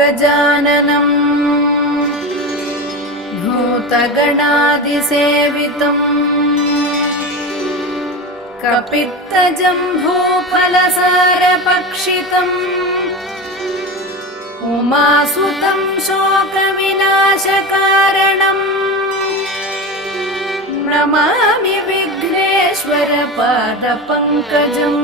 गजाननम् भूतगणादिसेवितम् कपित्तजम्बूफलसारभक्षितम् उमासुतम् शोकविनाशकारणम् नमामि विघ्नेश्वर पादपङ्कजम्।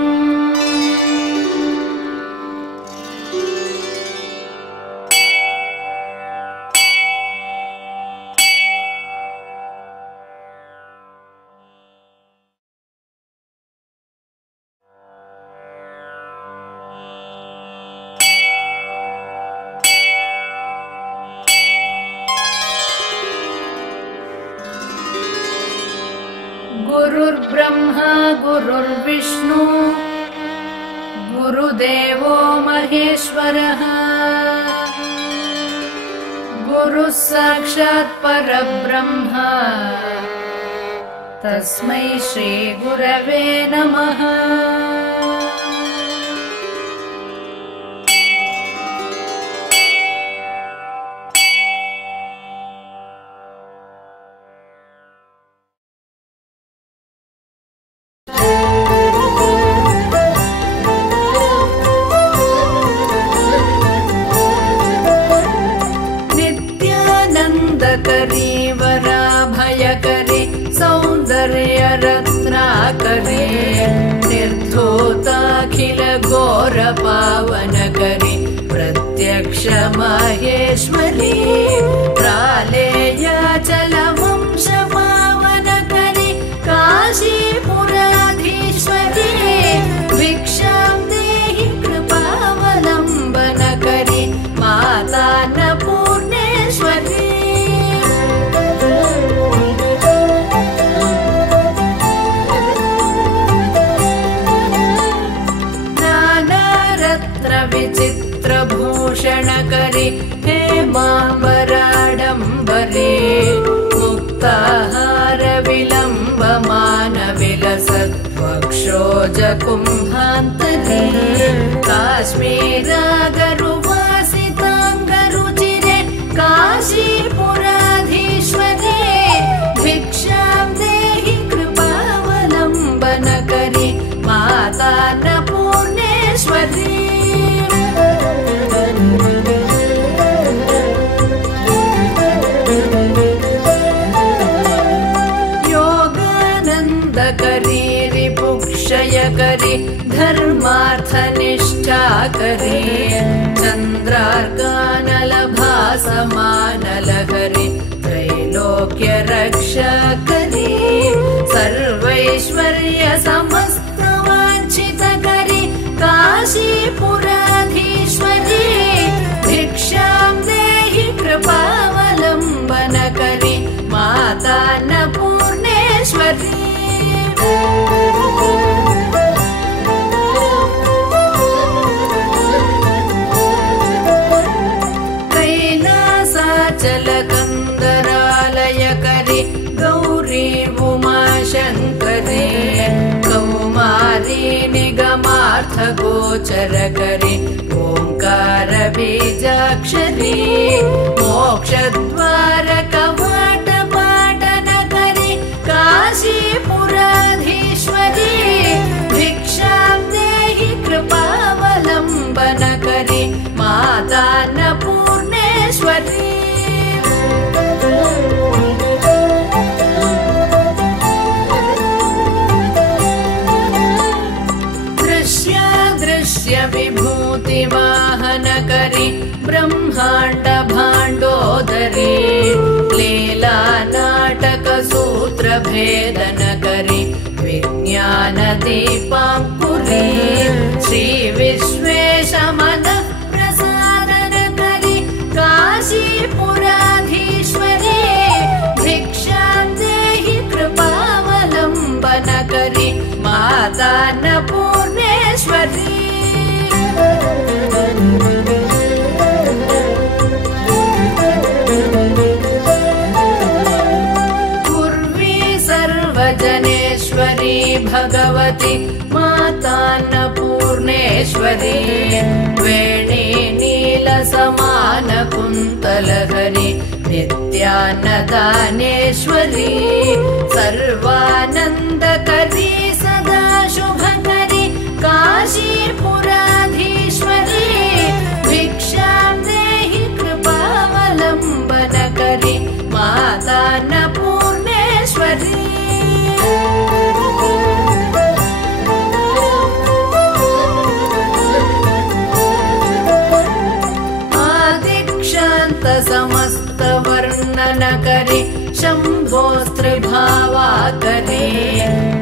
गुरुर्ब्रह्मा गुरुर्विष्णु गुरुदेवो महेश्वरः गुरुः साक्षात् परब्रह्म तस्मै श्री गुरवे नमः। करी वराभयकरी सौन्दर्य रत्नाकरी निर्धूताखिल घोर पावनकरी प्रत्यक्ष महेश्वरी प्रालेयाचल वंश पावनकरी काशीपुराधीश्वरी भिक्षां देहि कृपावलम्बनकरी माता अन्नपूर्णेश्वरी विचित्रभूषणकरी हेमाम्बराडम्बरी मुक्ताहार विलम्बमानविलसत्वक्षोजकुम्भान्तरी काश्मीरागरुवासिताङ्गरुचिरे काशीपुराधीश्वरी भिक्षां देहि कृपावलम्बनकरी माता अन्नपूर्णेश्वरी योगानन्दकरी रिपुक्षयकरी धर्मार्थनिष्ठाकरी चन्द्रार्कानलभासमानलहरी त्रैलोक्यरक्षाकरी सर्वैश्वर्य समस्तवाञ्छितकरी काशीपुराधीश्वरी भिक्षां देहि कृपावलम्बनकरी माता अन्नपूर्णेश्वरी कैलासाचलकन्दरालयकरी गौरी उमाशङ्करी कौमारी निगमार्थगोचरकरी ओङ्कार बीजाक्षरी मोक्षद्वारकवाटपाटनकरी काशीपुराधीश्वरी भिक्षां देहि कृपावलम्बनकरी माता अन्नपूर्णेश्वरी विभूतिवाहनकरी ब्रह्माण्ड भाण्डोदरी लीला नाटकसूत्रभेदनकरी विज्ञानदीपाङ्कुरी श्रीविश्वेशमनः प्रसादनकरी काशीपुराधीश्वरी भिक्षां देहि कृपावलम्बनकरी माता अन्नपूर्णेश्वरी पूर्वी सर्वजनेश्वरी भगवती माता अन्नपूर्णेश्वरी वेणी नील समानकुन्तलहरि नित्यान्नदानेश्वरी सर्वानन्दकरी सदा शुभकरी काशीपुराधीश्वरी भिक्षां देहि कृपावलम्बनकरी माता अन्नपूर्णेश्वरी समस्तवर्णनकरी शम्भोस्त्रिभावाकरी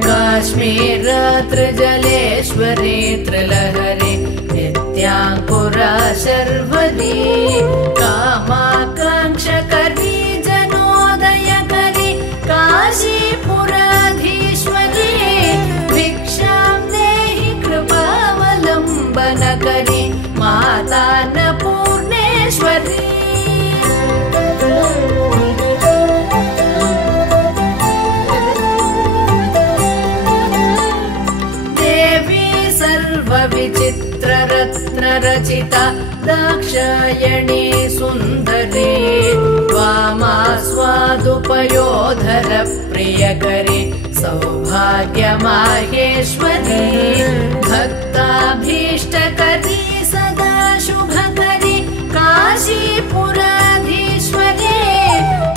काश्मीरात्रिजलेश्वरी त्रिलहरी नित्याङ्कुरा शर्वरी कामाकाङ्क्षकरी जनोदयकरी काशीपुराधीश्वरी भिक्षां देहि कृपावलम्बनकरी माता अन्नपूर्णेश्वरी देवी सर्वविचित्ररत्नरचिता दाक्षायणी सुन्दरी वामास्वादुपयोधर प्रियकरी सौभाग्यमाहेश्वरी भक्ताभीष्टकरी सदा शुभकरी काशीपुराधीश्वरी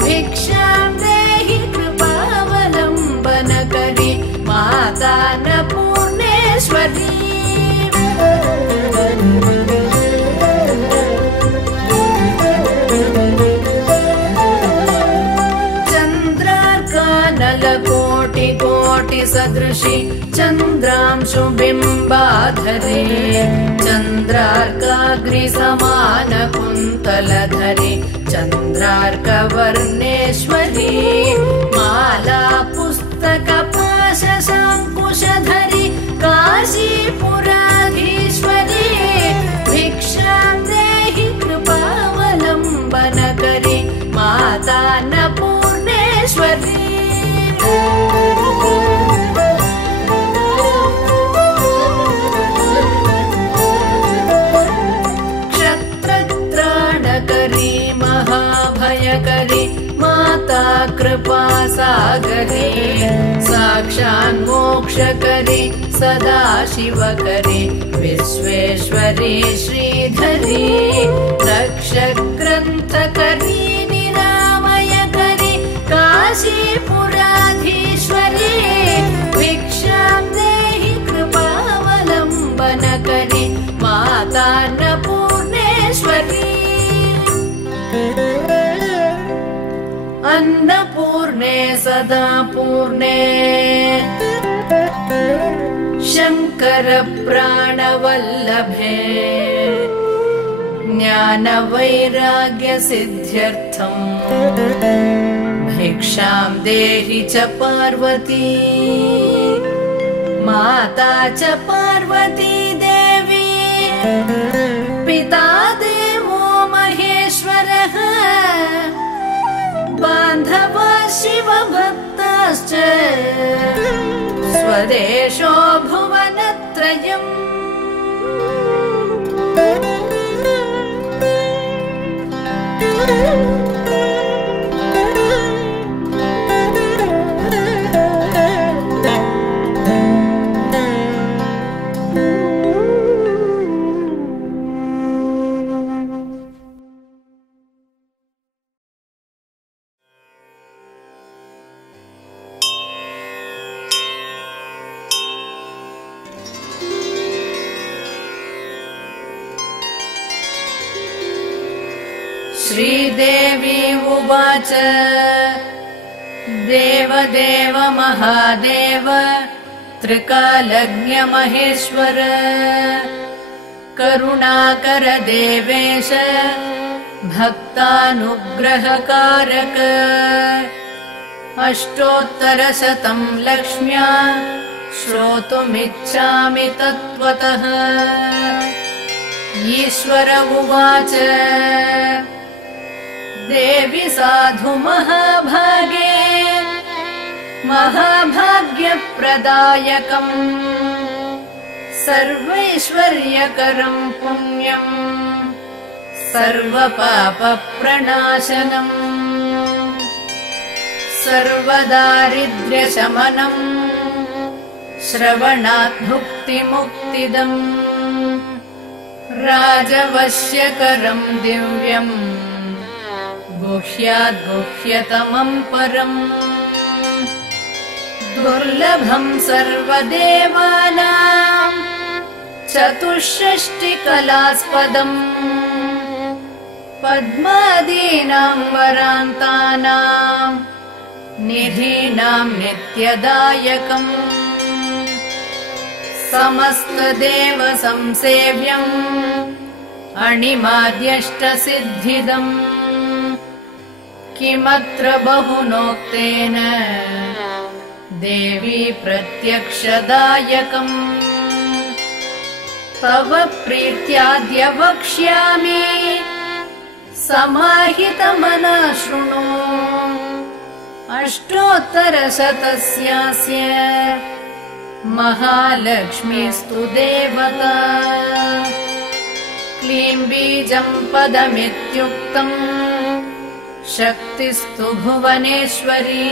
भिक्षां देहि कृपावलम्बनकरी माता अन्नपूर्णेश्वरी चन्द्रार्कानलकोटिकोटिसदृशी चन्द्रांशुबिम्बाधरी चन्द्रार्काग्निसमानकुन्तलधरी चन्द्रार्कवर्णेश्वरी माला पुस्तकपाशशाङ्कुशधरी काशीपुराधीश्वरी भिक्षां देहि कृपावलम्बनकरी माता अन्नपूर्णेश्वरी क्षत्रत्राणकरी महाभयकरी माता कृपासागरी साक्षान्मोक्षकरी सदा शिवकरी विश्वेश्वरी श्रीधरी रक्षग्रन्थकरी निरामयकरी काशीपुराधीश्वरी भिक्षां देहि कृपावलम्बनकरी माता अन्नपूर्णेश्वरी अन्नपूर्णे सदा पूर्णे शङ्करप्राणवल्लभे ज्ञानवैराग्यसिद्ध्यर्थम् भिक्षां देहि च पार्वती माता च पार्वती देवी पिता देवो महेश्वरः बान्धवा शिवभक्ताश्च स्वदेशो भुवनत्रयम् श्रीदेवी उवाच देवदेव महादेव त्रिकालज्ञ महेश्वर करुणाकर देवेश भक्तानुग्रहकारक अष्टोत्तरशतं लक्ष्म्या श्रोतुमिच्छामि तत्त्वतः। ईश्वर उवाच देवी साधु महाभागे महाभाग्यप्रदायकम् सर्वैश्वर्यकरं पुण्यम् सर्वपापप्रणाशनम् सर्वदारिद्र्यशमनम् श्रवणात् भुक्तिमुक्तिदम् राजवश्यकरम् दिव्यम् गुह्याद् गुह्यतमम् परम् दुर्लभम् सर्वदेवानाम् चतुष्षष्टिकलास्पदम् पद्मादीनाम् वरान्तानाम् निधीनाम् नित्यदायकम् समस्तदेव संसेव्यम् अणिमाद्यष्टसिद्धिदम् किमत्र बहुनोक्तेन देवी प्रत्यक्षदायकम् तव प्रीत्याद्य वक्ष्यामि समाहितमनः शृणु अष्टोत्तरशतस्यास्य महालक्ष्मीस्तु देवता क्लीं बीजं पदमित्युक्तम् शक्तिस्तु भुवनेश्वरी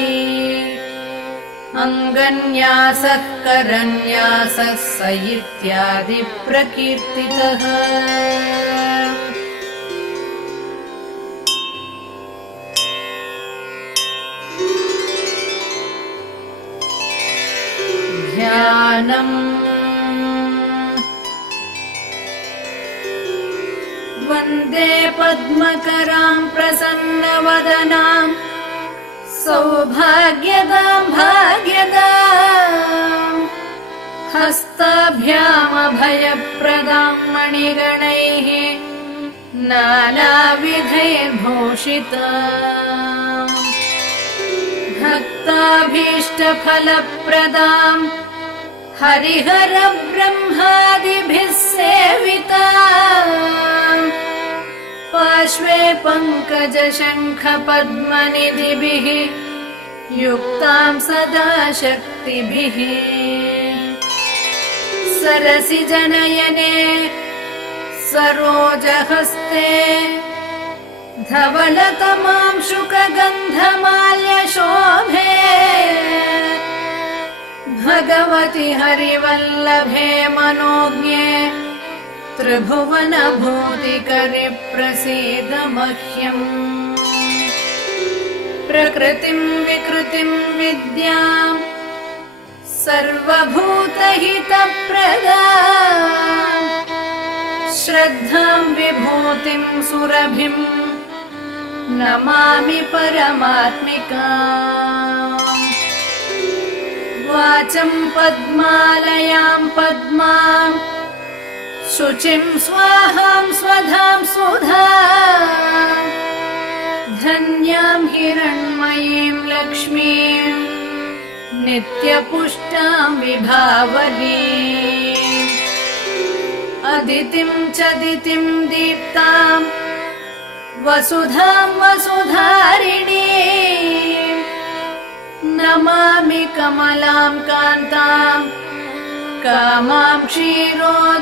अङ्गन्यासः करन्यासः स इत्यादि प्रकीर्तितः ध्यानम् वन्दे पद्मकराम् प्रसन्नवदनाम् सौभाग्यदाम् भाग्यदाम् हस्ताभ्यामभयप्रदाम् मणिगणैः नानाविधैर्भूषिताम् भक्ताभीष्टफलप्रदाम् हरिहरब्रह्मादिभिः सेविताम् पार्श्वे पङ्कजशङ्खपद्मनिधिभिः युक्ताम् सदा शक्तिभिः सरसिजनयने सरोजहस्ते धवलतमाम् शुकगन्धमाल्यशोभे भगवति हरिवल्लभे मनोज्ञे त्रिभुवनभूतिकरि प्रसीद मह्यम् प्रकृतिम् विकृतिम् विद्याम् सर्वभूतहितप्रदाम् श्रद्धाम् विभूतिम् सुरभिम् नमामि परमात्मिकाम् वाचम् पद्मालयाम् पद्माम् शुचिम् स्वाहाम् स्वधाम् सुधाम् धन्याम् हिरण्मयीम् लक्ष्मीम् नित्यपुष्टाम् विभावरीम् अदितिम् चदितिम् दीप्ताम् वसुधाम् वसुधारिणीम् नमामि कमलाम् कान्ताम् कामां क्षीरोदसंभवाम्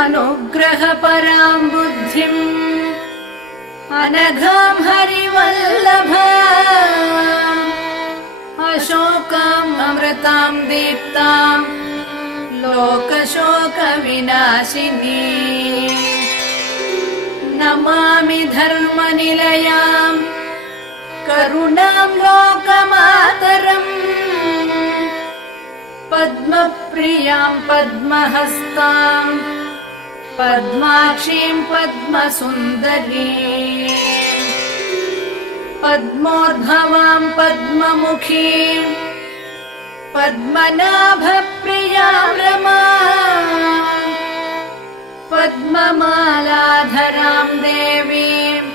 अनुग्रहपराम् बुद्धिम् अनघाम् हरिवल्लभाम् अशोकाम् अमृताम् दीप्ताम् लोकशोकविनाशिनी नमामि धर्मनिलयाम् करुणाम् लोकमातरम् पद्मप्रियाम् पद्महस्ताम् पद्माक्षीम् पद्मसुन्दरीम् पद्मोद्भवाम् पद्ममुखीम् पद्मनाभप्रियाम् रमाम् पद्ममालाधराम् देवीम्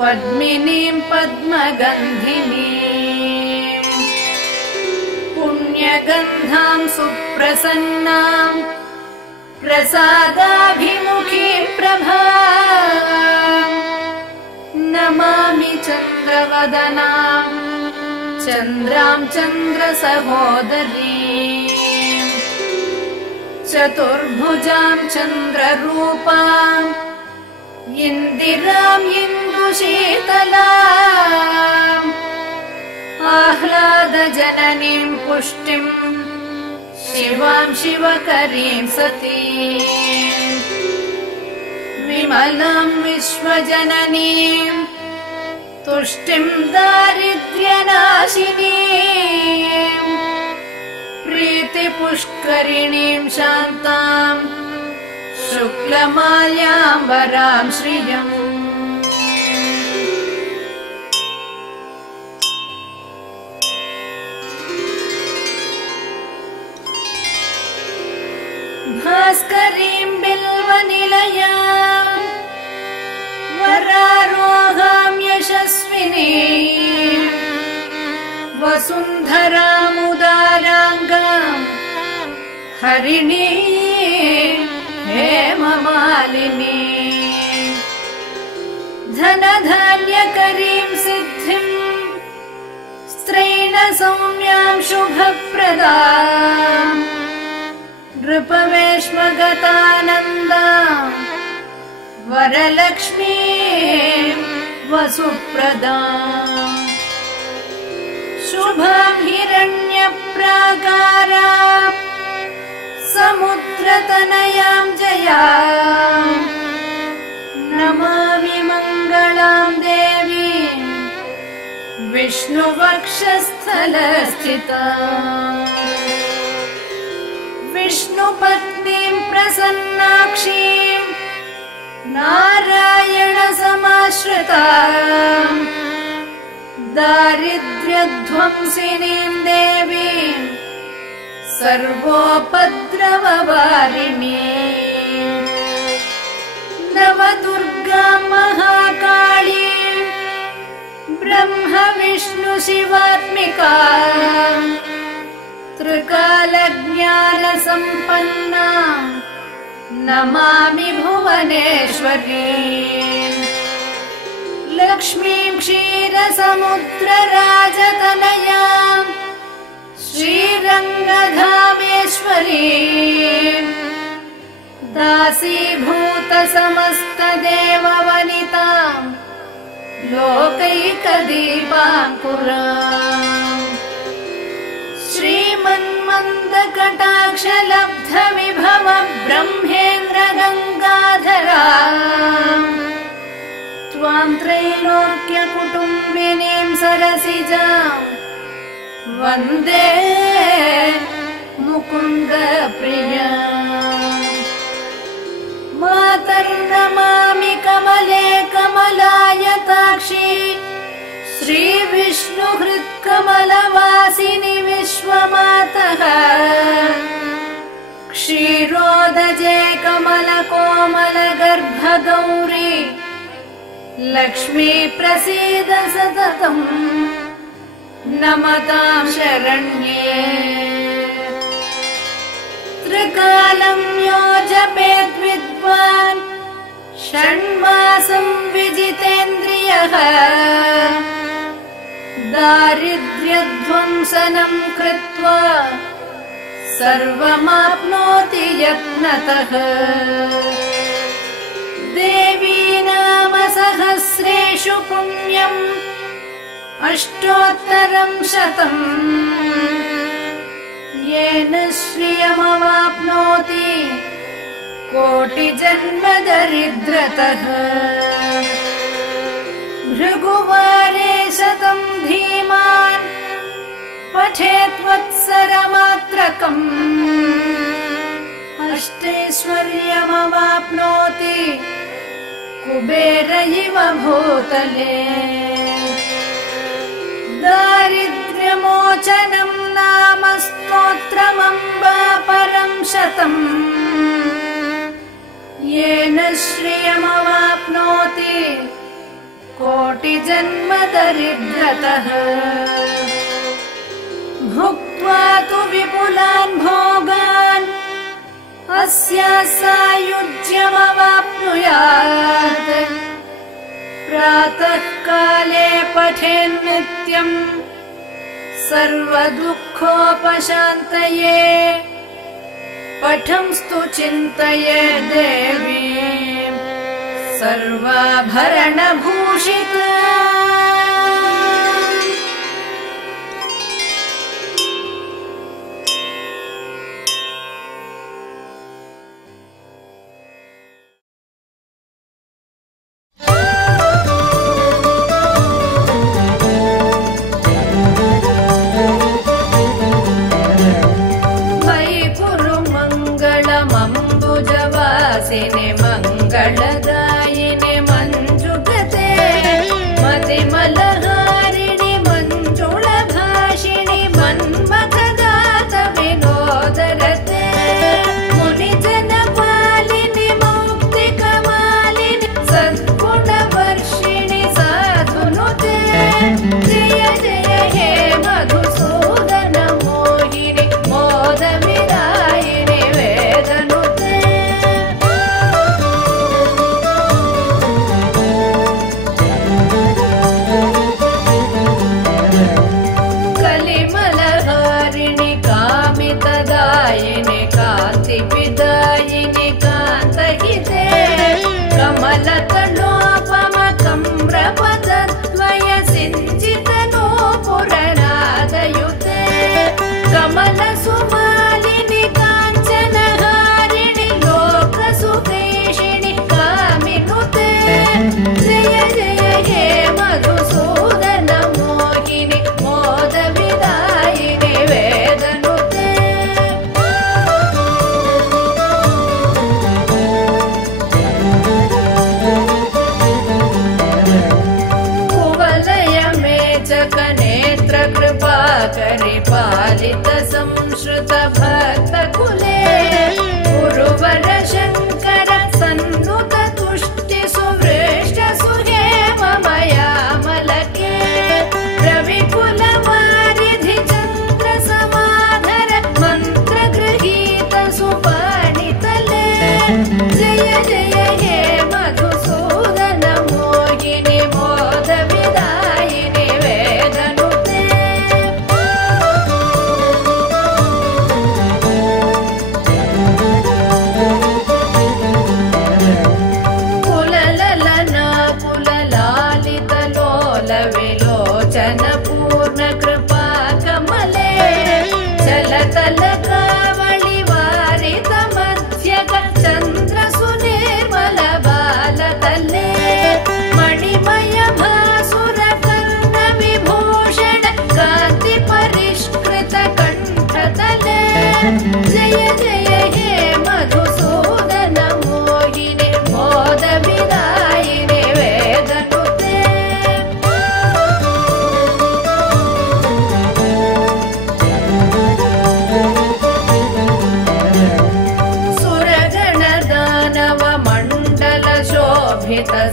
पद्मिनीम् पद्मगन्धिनीम् पुण्यगन्धाम् सुप्रसन्नाम् प्रसादाभिमुखीम् प्रभाम् नमामि चन्द्रवदनाम् चन्द्राम् चन्द्रसहोदरीम् चतुर्भुजां चन्द्ररूपाम् इन्दिराम् इन्दुशीतलाम् आह्लादजननीम् पुष्टिम् शिवां शिवकरीं सतीम् विमलां विश्वजननीं तुष्टिं दारिद्र्यनाशिनीं प्रीतिपुष्करिणीं शान्तां शुक्लमाल्याम्बरां श्रियम् भास्करीं बिल्वनिलयाम् वरारोहां यशस्विनीं वसुन्धरामुदाराङ्गाम् हरिणी हेममालिनी धनधान्यकरीं सिद्धिं स्त्रैणसौम्यां शुभप्रदाम् नृपवेश्मगतानन्दाम् वरलक्ष्मी वसुप्रदाम् शुभां हिरण्यप्राकाराम् समुद्रतनयां जयाम् नमामि मङ्गलां देवीं विष्णुवक्षस्थलस्थिताम् विष्णुपत्नीं प्रसन्नाक्षीं नारायणसमाश्रिताम् दारिद्र्यध्वंसिनीं देवीं सर्वोपद्रववारिणी नवदुर्गां महाकाळीं ब्रह्म विष्णु शिवात्मिकाम् त्रिकालज्ञानसम्पन्ना नमामि भुवनेश्वरीम् लक्ष्मीं क्षीरसमुद्रराजतनयाम् श्रीरङ्गधामेश्वरीम् दासीभूतसमस्तदेववनिताम् लोकैकदीपाङ्कुराम् श्रीमन्मन्दकटाक्षलब्धविभव ब्रह्मेन्द्र गङ्गाधरा त्वां त्रैलोक्यकुटुम्बिनीं सरसिजां वन्दे मुकुन्दप्रिया मातर्नमामि कमले कमलायताक्षी श्रीविष्णुहृत्कमलवासिनि विश्वमातः क्षीरोदजे कमलकोमलगर्भगौरी लक्ष्मी प्रसीद सततम् नमतां शरण्ये त्रिकालं यो जपेत् विद्वान् षण्मासं विजितेन्द्रियः दारिद्र्यध्वंसनं कृत्वा सर्वमाप्नोति यत्नतः देवी नाम सहस्रेषु पुण्यम् अष्टोत्तरं शतम् येन श्रियमवाप्नोति कोटिजन्म दरिद्रतः भृगुवारे शतं धीमान् पठेत् वत्सरमात्रकम् अष्टैश्वर्यमवाप्नोति कुबेर इव भूतले दारिद्र्यमोचनं नाम स्तोत्रमम्बा परं शतम् येन श्रियमवाप्नोति कोटिजन्म दरिद्रतः भुक्त्वा तु विपुलान् भोगान् अस्याः सायुज्यमवाप्नुयात् प्रातः काले पठेन्नित्यम् सर्वदुःखोपशान्तये पठंस्तु चिन्तये देवी सर्वाभरणभूषिता मंगलदायिने मंजुगते मतिमलहारिणि मंजुळभाषिणि मन्मथदात विनोदरते मुनिजनपालिनि मौक्तिकमालिनि सद्गुणवर्षिणि साधुनुते जय जय हे मधुसूदन मोहिनि मोदविदायिनि वेदनुते कान्तिविदायिनि कान्तहिते कमलतलोपमकम्रपदद्वय सिञ्चितनूपुरनादयुते कमलसुमालिनि काञ्चनहारिणि लोकसुकेशिनि कामिनुते जय जय हे मधुसूदन मोहिनि मोदविदायिनि वेदनुते कृपाकरि पालित संश्रुत भक्तकुले गुरुवर शङ्कर सन्नुत तुष्टि सुवृष्ट सुहेम मयामलके रविकुलवारिधि चन्द्र समाधर मन्त्र गृहीत सुपाणितले जय जय हे मधुसूदन मोहिनि मोदविदायिनि वेदनुते विलोचन पूर्ण कृपा कमले चलतलकावळि वारित मध्यग चन्द्र सुनिर्मल बालतले मणिमय भासुर कर्ण विभूषण कान्ति परिष्कृत कण्ठतले जय जय हे मधुसूदन मोहिनि मोदविदायिनि वेदनुते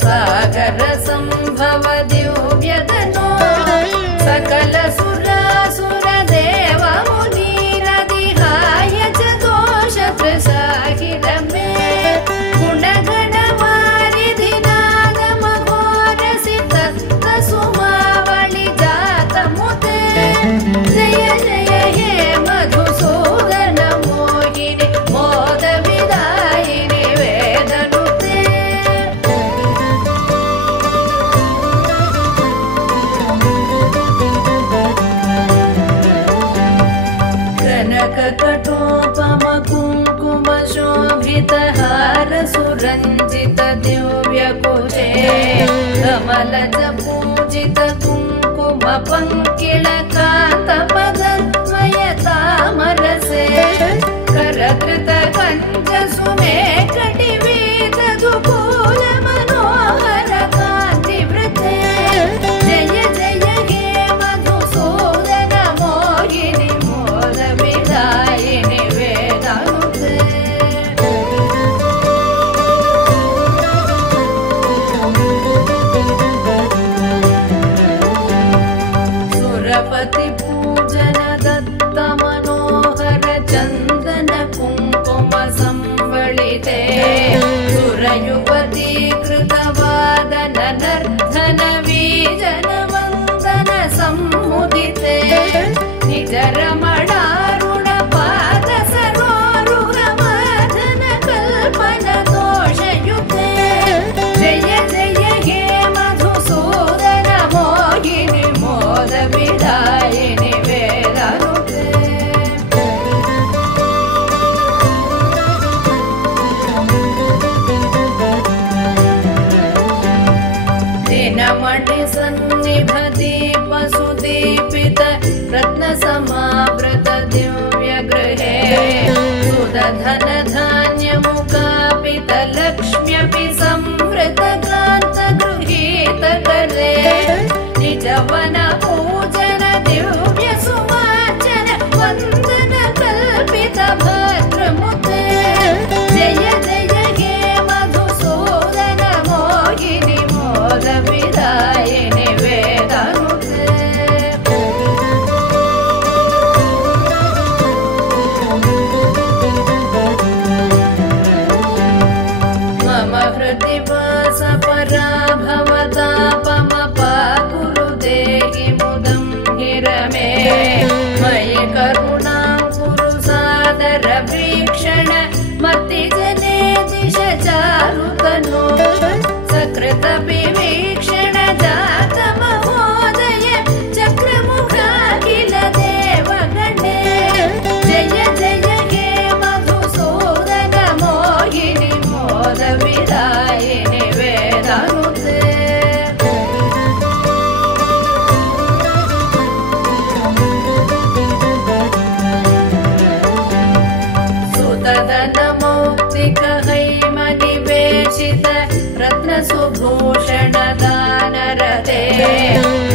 सागर संभव दिव्यतनो सकल सुरासुर देव मुनीरदिहाय च दोष प्रसाहित मे गुणगण वारिधि नाद मघोरसि तत्त सुमावळि जात मुते जय जय हे मधुसूदन मोहिनि मोदविदायिनि वेदनुते कटोपम कुङ्कुम शोभित हार सुरञ्जित दिव्य कुचे कमलज पूजित कुङ्कुम पङ्किल कान्त पदद्वय तामरसे करकृत कञ्ज सुमेकटि वेददुकूल मनोहर कान्तिवृते जय जय हे मधुसूदन मोहिनि मोदविदायिनि वेदनुते सुरपति पूजन दत्त मनोहर चन्दन कुङ्कुम संवलिते सुरयुवती कृतवादन नर्धन वीजन वन्दन सम्मुदिते निज रमणारुण पाद सरोरुह प्रियमणि सन्निभ दीप सुदीपित रत्न समावृत दिव्य गृहे सुदधन धान्य मुकापित लक्ष्म्यपि संवृत क्रान्त गृहीत करे निजवन पूजन दिव्य सुवाचन वन्दन कल्पित भद्रमुते जय जय हे मधुसूदन मोहिनि मोद विदायिनि वेदनुते मम हृदि वास परा भवतापमपाकुरु देहि मुदं हिरमे मयि करुणां कुरु सादर वीक्षण मतिजने दिश चारुतनो सकृत विवीक्षण जात महोदय चक्रमुखा किल देवगणे जय जय हे मधुसूदन मोहिनि मोद विदायिनि वेदनुते सुतदनमौक्तिक हैमनिवेशित रत्नसुभूषण दानरते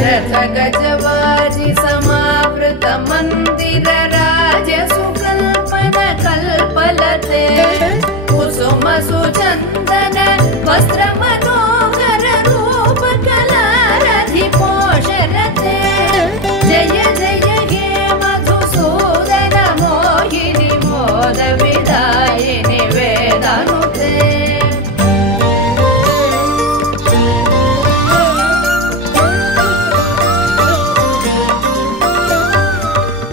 रथ गजवाजि समावृत मन्दिर राजसुकल्पन कल्पलते कुसुम सुचन्दन वस्त्र मनोहर रूप कलारधि पोषरते जय जय हे मधुसूदन मोहिनि मोद विदायिनि वेदनुते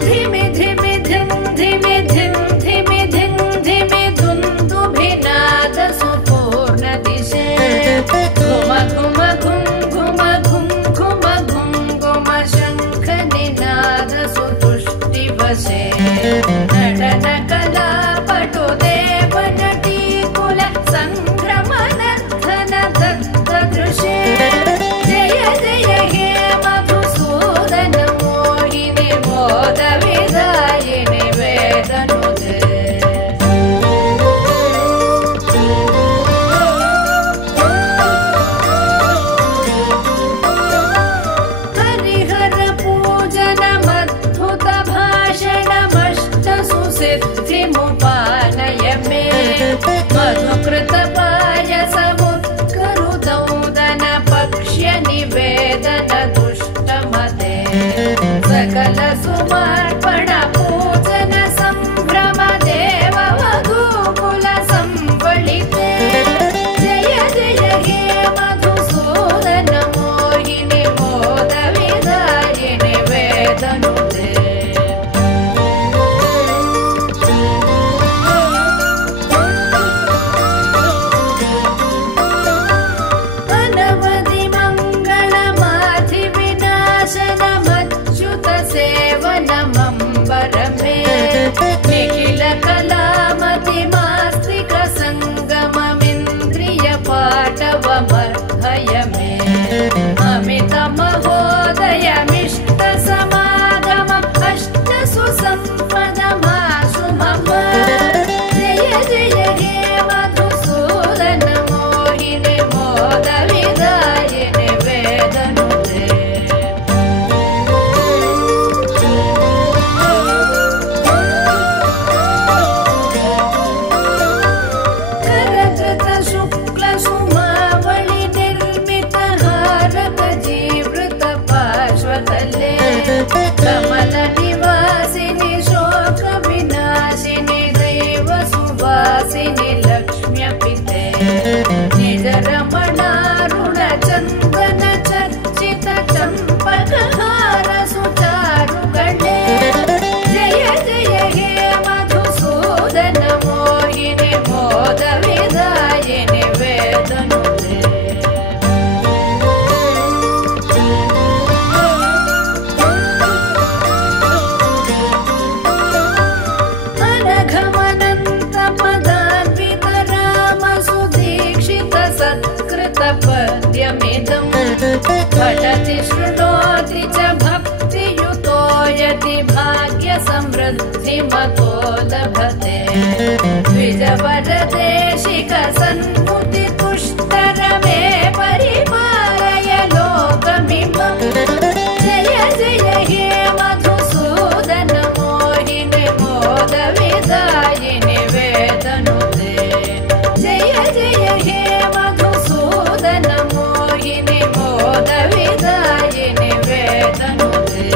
धिमि धिमि धिं धिमि धिं धिमि धिं धिमि धुन्दुभिनाद सुपूर्ण दिशे घुम घुम घुं घुम घुं घुम घुं घुम शङ्ख निनाद सुतुष्टिवशे नटन कला पटु देव नटी कुल सङ्भ्रमनर्धन दत्त दृशे जय जय हे मधुसूदन मोहिनि मोद विदायिनि वेदनुते हरिहर पूजनमद्भुत भाषणमष्ट सुसिद्धिमुपानय मे मधुकृत पायसमुत्करुदौदन पक्ष्य निवेदन दुष्टमते सकल सुमर्पण पूजन सम्भ्रम देव वधूकुल संवलिते जय जय हे मधुसूदन मोहिनि मोद विदायिनि वेदनुते अनवधि मङ्गलमाधि विनाशनमच्युत सेवनमम्बर मे निखिल कलामतिमास्तिक सङ्गममिन्द्रिय पाटवमर्हय मे अमित महोदयमिष्ट समागमम् अष्ट सुसम्पदमाशु मम जय जय हे मधुसूदन मोहिनि मोद विदायिनि वेदनुते करकृत शुक्ल सुमावळि निर्मित हारक जीवृत पार्श्वतले कमल निवासिनि शोक विनाशिनि दैव सुवासिनि लक्ष्म्यपिते निज रमणारुण चन्दन चर्चित चम्पकहार सुचारुगणे जय जय हे मधुसूदन मोहिनि मोद विदायिनि वेदनुते अनघमनन्त पदान्वित राम सुदीक्षित सत्कृत पद्यमिदम् पठति शृणोति च भक्तियुतो यदि भाग्यसमृद्धिमतो लभते द्विजवरदेशिक सन्मुति तुष्टर मे परिपालय लोकमिमम् जय जय हे मधुसूदन मोहिनि मोद विदायिनि वेदनुते जय जय हे मधुसूदन मोहिनि मोद विदायिनि वेदनुते।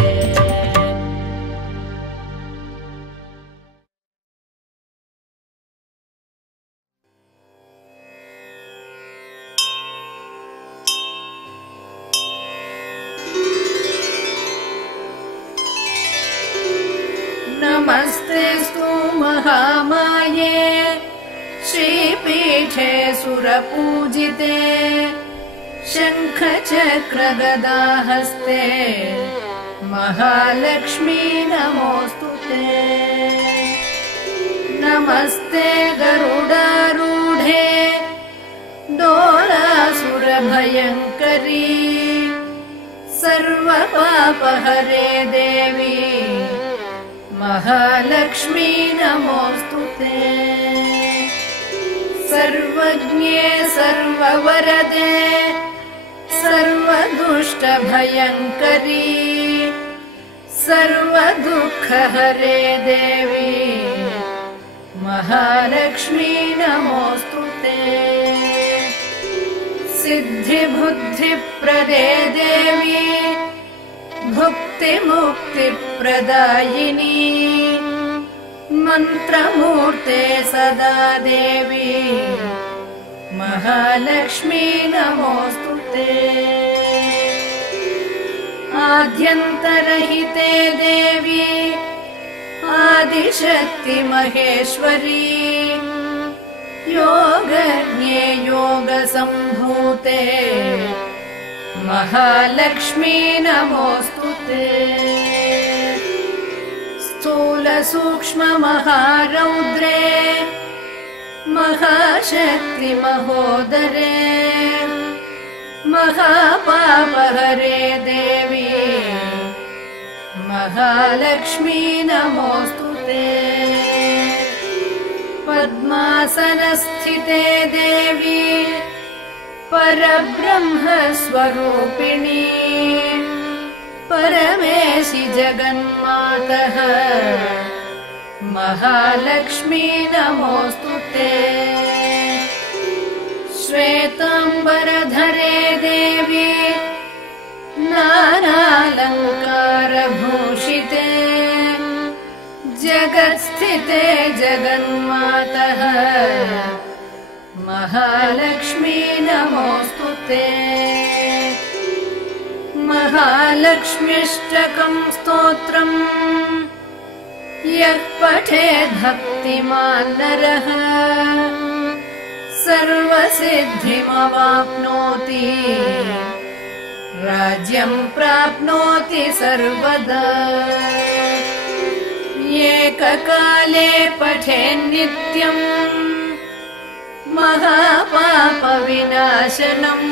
नमस्तेस्तु महामाये श्रीपीठे सुरपूजिते शङ्खचक्रगदाहस्ते महालक्ष्मी नमोऽस्तुते। नमस्ते गरुडारूढे दोलासुरभयङ्करी सर्वपापहरे देवी महालक्ष्मी नमोऽस्तुते। सर्वज्ञे सर्ववरदे सर्वदुष्टभयङ्करी सर्वदुःखहरे देवी महालक्ष्मी नमोऽस्तुते। सिद्धिबुद्धिप्रदे देवी भुक्तिमुक्तिप्रदायिनी मन्त्रमूर्ते सदा देवी महालक्ष्मी नमोऽस्तुते। आद्यन्तरहिते देवी आदिशक्ति महेश्वरी योगज्ञे योगसम्भूते महालक्ष्मी नमोऽस्तुते। स्थूलसूक्ष्ममहारौद्रे महाशक्ति महोदरे महापापहरे देवी महालक्ष्मी नमोऽस्तुते। पद्मासनस्थिते देवी परब्रह्मस्वरूपिणी परमेशि जगन्मातः महालक्ष्मी नमोऽस्तुते। श्वेताम्बरधरे देवी नानालङ्कारभूषिते जगत्स्थिते जगन्मातः महालक्ष्मी नमोऽस्तुते। महालक्ष्म्यष्टकं स्तोत्रम् यः पठेत् भक्तिमान् नरः सर्वसिद्धिमवाप्नोति राज्यं प्राप्नोति सर्वदा। एककाले पठेन्नित्यम् महापापविनाशनम्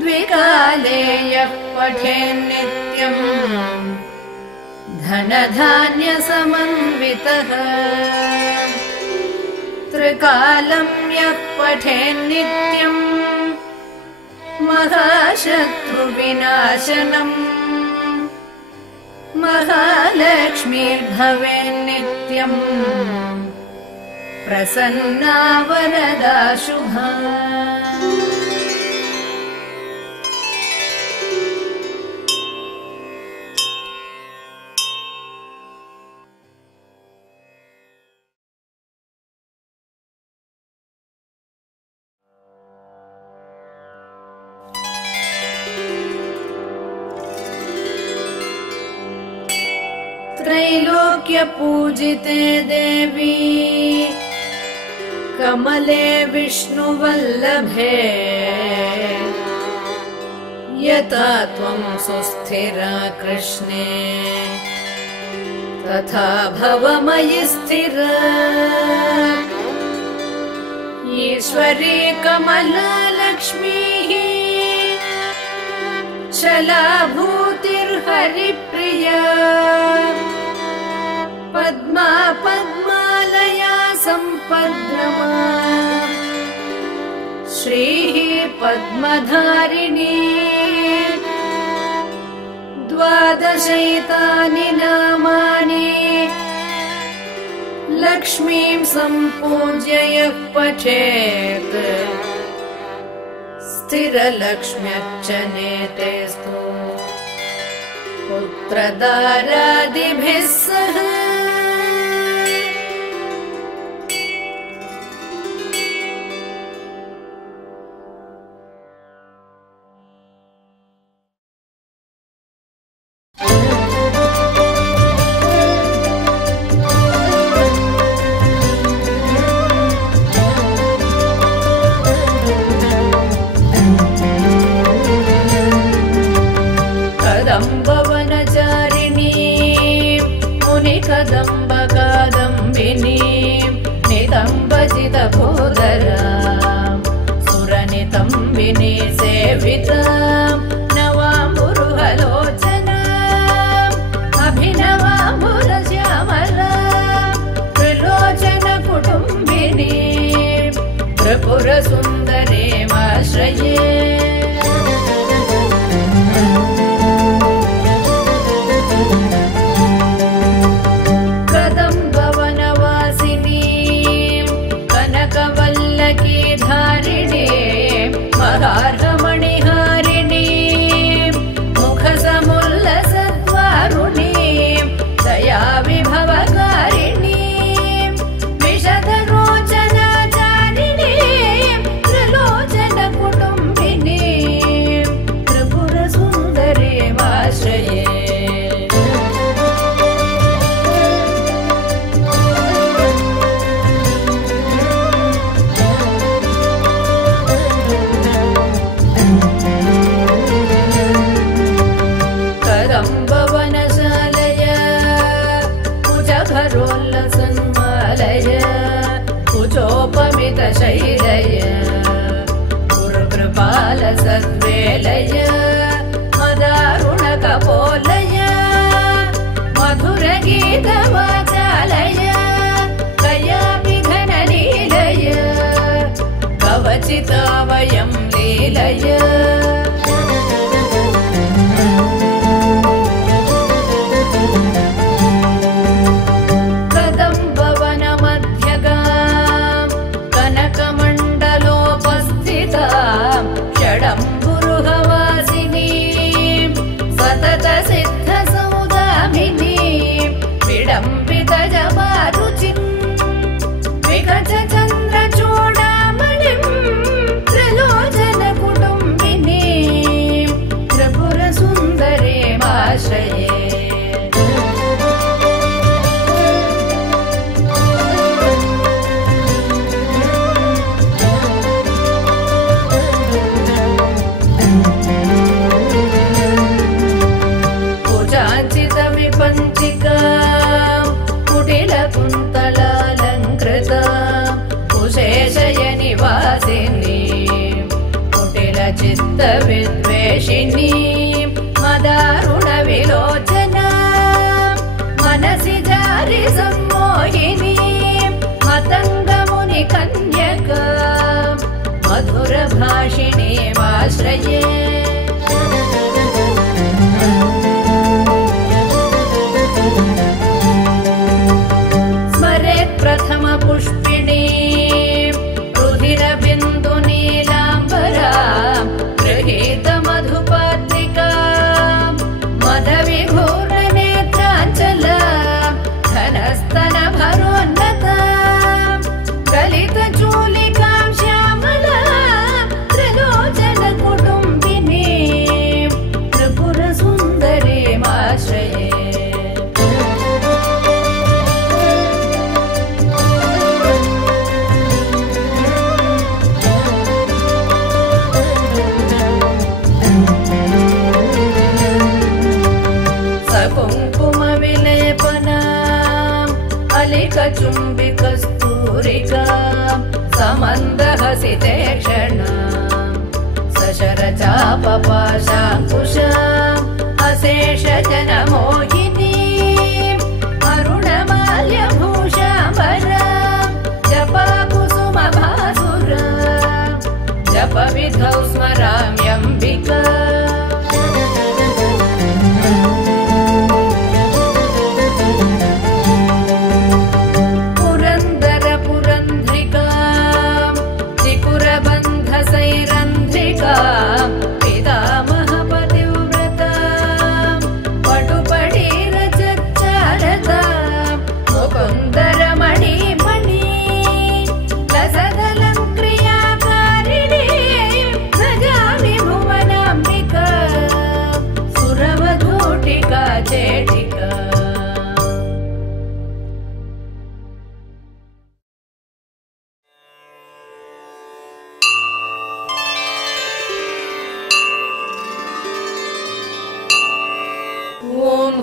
द्विकाले यः पठेन्नित्यम् धनधान्यसमन्वितः त्रिकालं यः पठेन्नित्यम् महाशत्रुविनाशनम् महालक्ष्मीर्भवेन्नित्यम् प्रसन्ना वरदा शुभा। त्रैलोक्यपूजिते देवी कमले विष्णुवल्लभे यथा त्वं सुस्थिरा कृष्णे तथा भव मयि स्थिरा। ईश्वरी कमला लक्ष्मीः चञ्चलाभूतिर्हरिप्रिया पद्मा पद्मालया सम्पद्रमा श्रीः पद्मधारिणी द्वादशैतानि नामानि लक्ष्मीं सम्पूज्य यः पठेत् स्थिरलक्ष्म्यर्चनेतेस्तु पुत्रदारादिभिः सह कदम्बवनचारिणी मुनिकदम्बकादम्बिनी नितम्बजितभूधरा सुरनितम्बिनी सेविता नवाम्बुरुहलोचना अभिनवाम्बुरश्यामला त्रिलोचनकुटुम्बिनी त्रिपुरसुन्दरीमाश्रये मणिहारिणी मुखसमुल्लसद्वारुणी दया विभवकारिणी विशदरोचनाचारिणी त्रिलोचनकुटुम्बिनी त्रिपुरसुन्दरीमाश्रये करोल्लसन्मालय कुचोपमितशैलय गुरुकृपालसद्वेलय मदारुणकपोलय मधुरगीतवाचालय कयापि घनलीलय कवचिता वयं लीलय षडम्बुरुहवासिनी सततसिद्धसौदामिनी विडम्बितजमारुचिं विकचचन्द्रचूडामणिं त्रिलोचनकुटुम्बिनी त्रिपुरसुन्दरीमाश्रये पञ्चिका कुटिलकुन्तलालङ्कृता कुशेशयनिवासिनी कुटिलचित्तविद्वेषिणी मदारुणविलोचना मनसि जारि सम्मोहिनी मतङ्गमुनिकन्यका मधुरभाषिणी माश्रये प्रथमपुष्पिणी रुधिरबिन्दुनीलाम्बरा गृहीतमधुपात्रिका मदविघूर्णनेत्राञ्चला घनस्तनभरोन्नता गलितचूलिकां श्यामला त्रिलोचनकुटुम्बिनी त्रिपुरसुन्दरीमाश्रये चुम्बिकस्तूरिका समन्दहसिते क्षणा शरचापपाशाङ्कुशाम् अशेषजनमोहिनीम् अरुणमाल्यभूषाम्बराम् जपाकुसुमभासुराम् जपविधौ स्मराम्यम्बिका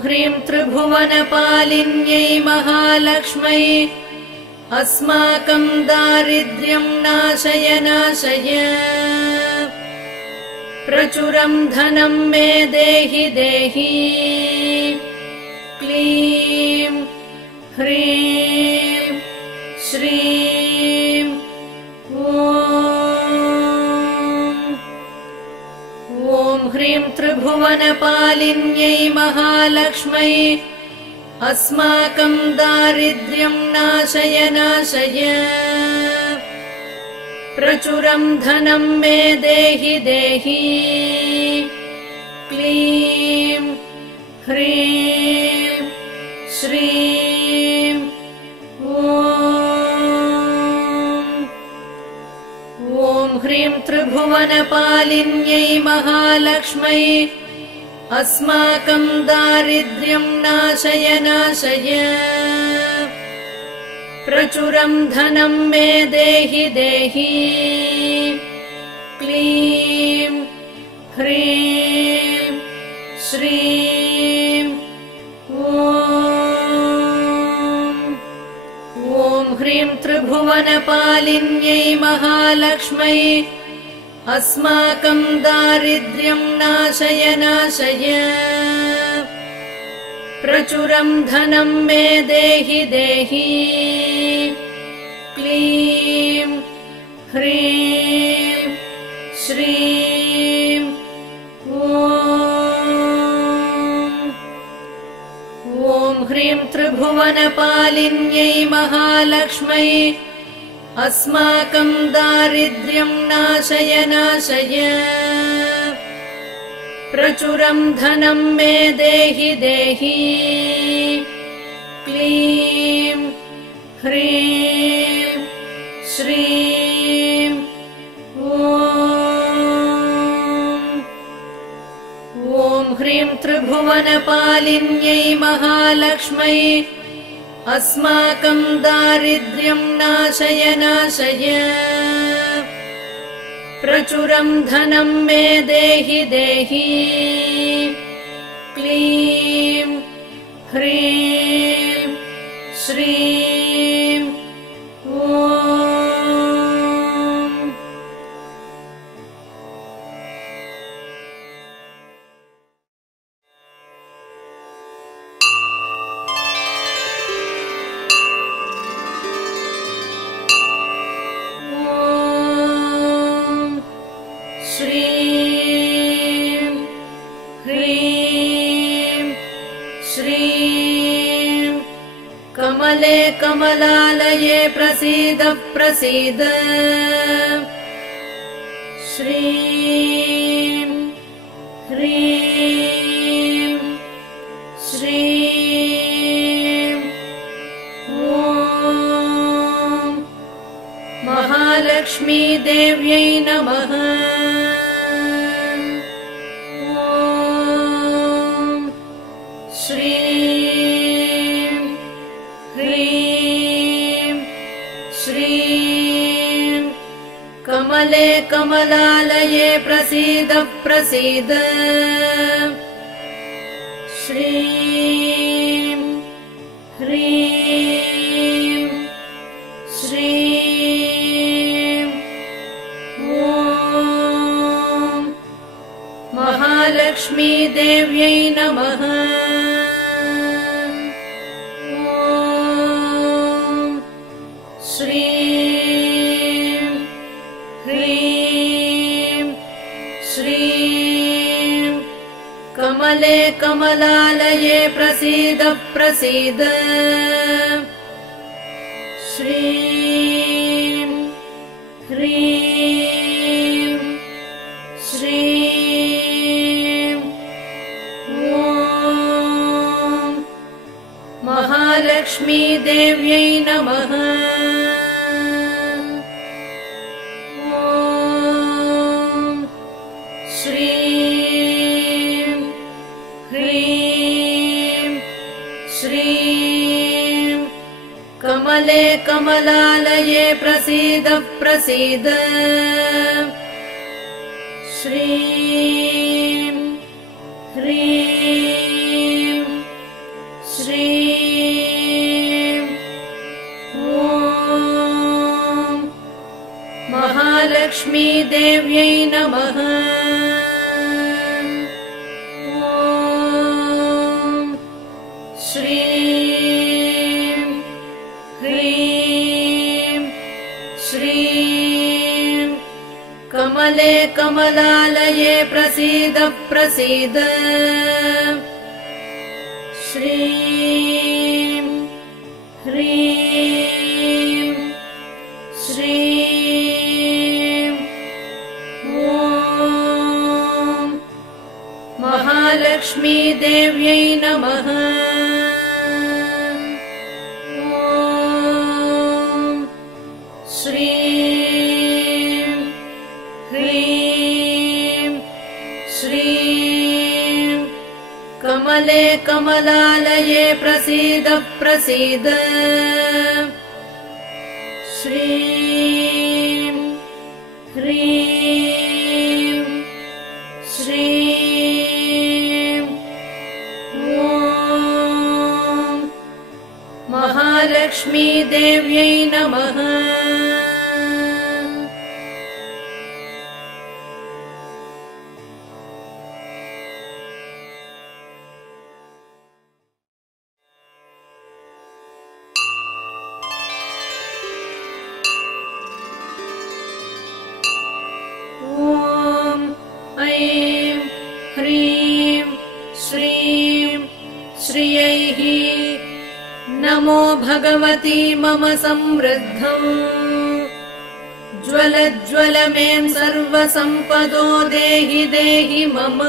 ह्रीं त्रिभुवनपालिन्यै महालक्ष्मै अस्माकं दारिद्र्यं नाशय नाशय प्रचुरं धनं मे देहि देहि क्लीं ह्रीं श्रीं ॐ ह्रीं त्रिभुवनपालिन्यै महालक्ष्मै अस्माकं दारिद्र्यं नाशय नाशय प्रचुरं धनं मे देहि देहि क्लीं ह्रीं श्रीं ॐ ह्रीं त्रिभुवनपालिन्यै महालक्ष्मै अस्माकं दारिद्र्यं नाशय नाशय प्रचुरं धनं मे देहि देहि क्लीं ह्रीं श्रीं ॐ ह्रीं त्रिभुवनपालिन्यै महालक्ष्मै अस्माकं दारिद्र्यं नाशय नाशय प्रचुरं धनं मे देहि देहि क्लीं ह्रीं श्रीं ॐ ह्रीं त्रिभुवनपालिन्यै महालक्ष्मै अस्माकं दारिद्र्यं नाशय नाशय प्रचुरं धनं मे देहि देहि क्लीं ह्रीं श्रीं ॐ ह्रीं त्रिभुवनपालिन्यै महालक्ष्मै अस्माकं दारिद्र्यं नाशय नाशय प्रचुरं धनं मे देहि देहि क्लीं ह्रीं श्रीं कमले कमलालये प्रसीद प्रसीद श्रीं ह्रीं श्रीं ॐ महालक्ष्मी देव्यै नमः कमले कमलालये प्रसीद प्रसीद श्रीं ह्रीं श्रीं ॐ महालक्ष्मीदेव्यै नमः। ॐ श्रीं ह्रीं श्रीं कमले कमलालये प्रसीद प्रसीद। श्रीं ह्रीं श्रीं ॐ महालक्ष्मीदेव्यै नमः। ॐ श्रीं ह्रीं श्रीं कमले कमलालये प्रसीद प्रसीद। श्रीं ह्रीं श्रीं ॐ महालक्ष्मीदेव्यै नमः। ॐ श्रीं ह्रीं श्रीं कमले कमलालये प्रसीद प्रसीद। श्रीं ह्रीं श्रीं ॐ महालक्ष्मीदेव्यै नमः। ॐ श्रीं ह्रीं श्रीं कमले कमलालये प्रसीद प्रसीद। श्रीं ह्रीं श्रीं ॐ महालक्ष्मीदेव्यै नमः। ॐ ऐं ह्रीं श्रीं श्रियैः नमो भगवती मम समृद्धौ ज्वलज्वलमें सर्वसम्पदो देहि देहि मम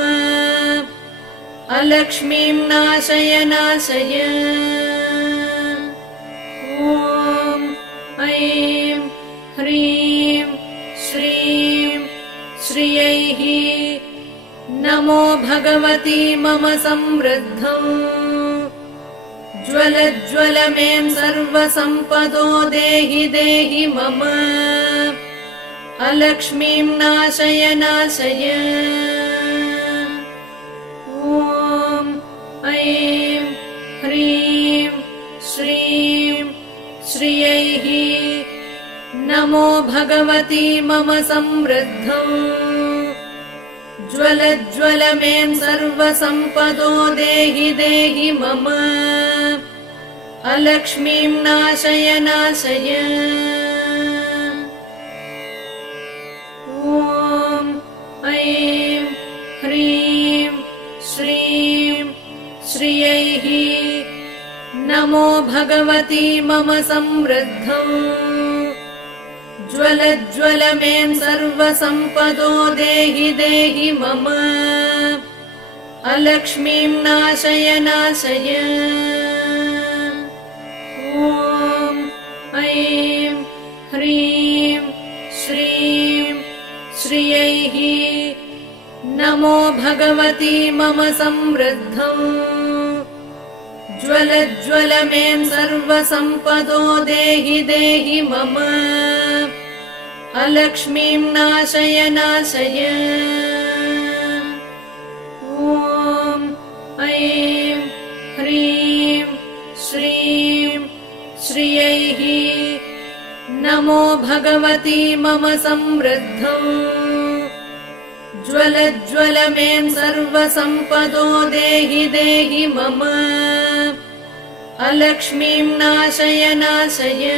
अलक्ष्मीं नाशय नाशय। ॐ ऐं ह्रीं श्रीं श्रियैः नमो भगवती मम समृद्धौ ज्वलज्वलमें सर्वसम्पदो देहि देहि मम अलक्ष्मीं नाशय नाशय। ॐ ऐं ह्रीं श्रीं श्रियैः नमो भगवती मम समृद्धौ ज्वलज्वलमें सर्वसम्पदो देहि देहि मम अलक्ष्मीं नाशय नाशय। ॐ ऐं ह्रीं श्रीं श्रियैः नमो भगवती मम समृद्धौ ज्वलज्वलमें सर्वसम्पदो देहि देहि मम अलक्ष्मीं नाशय नाशय। ॐ ऐं ह्रीं श्रीं श्रियैः नमो भगवती मम समृद्धौ ज्वलज्वलमें सर्वसम्पदो देहि देहि मम अलक्ष्मीं नाशय नाशय। ॐ ऐं ह्रीं श्रीं श्रियैः नमो भगवती मम समृद्धौ ज्वल ज्वल में सर्वसम्पदो देहि देहि मम अलक्ष्मीं नाशय नाशय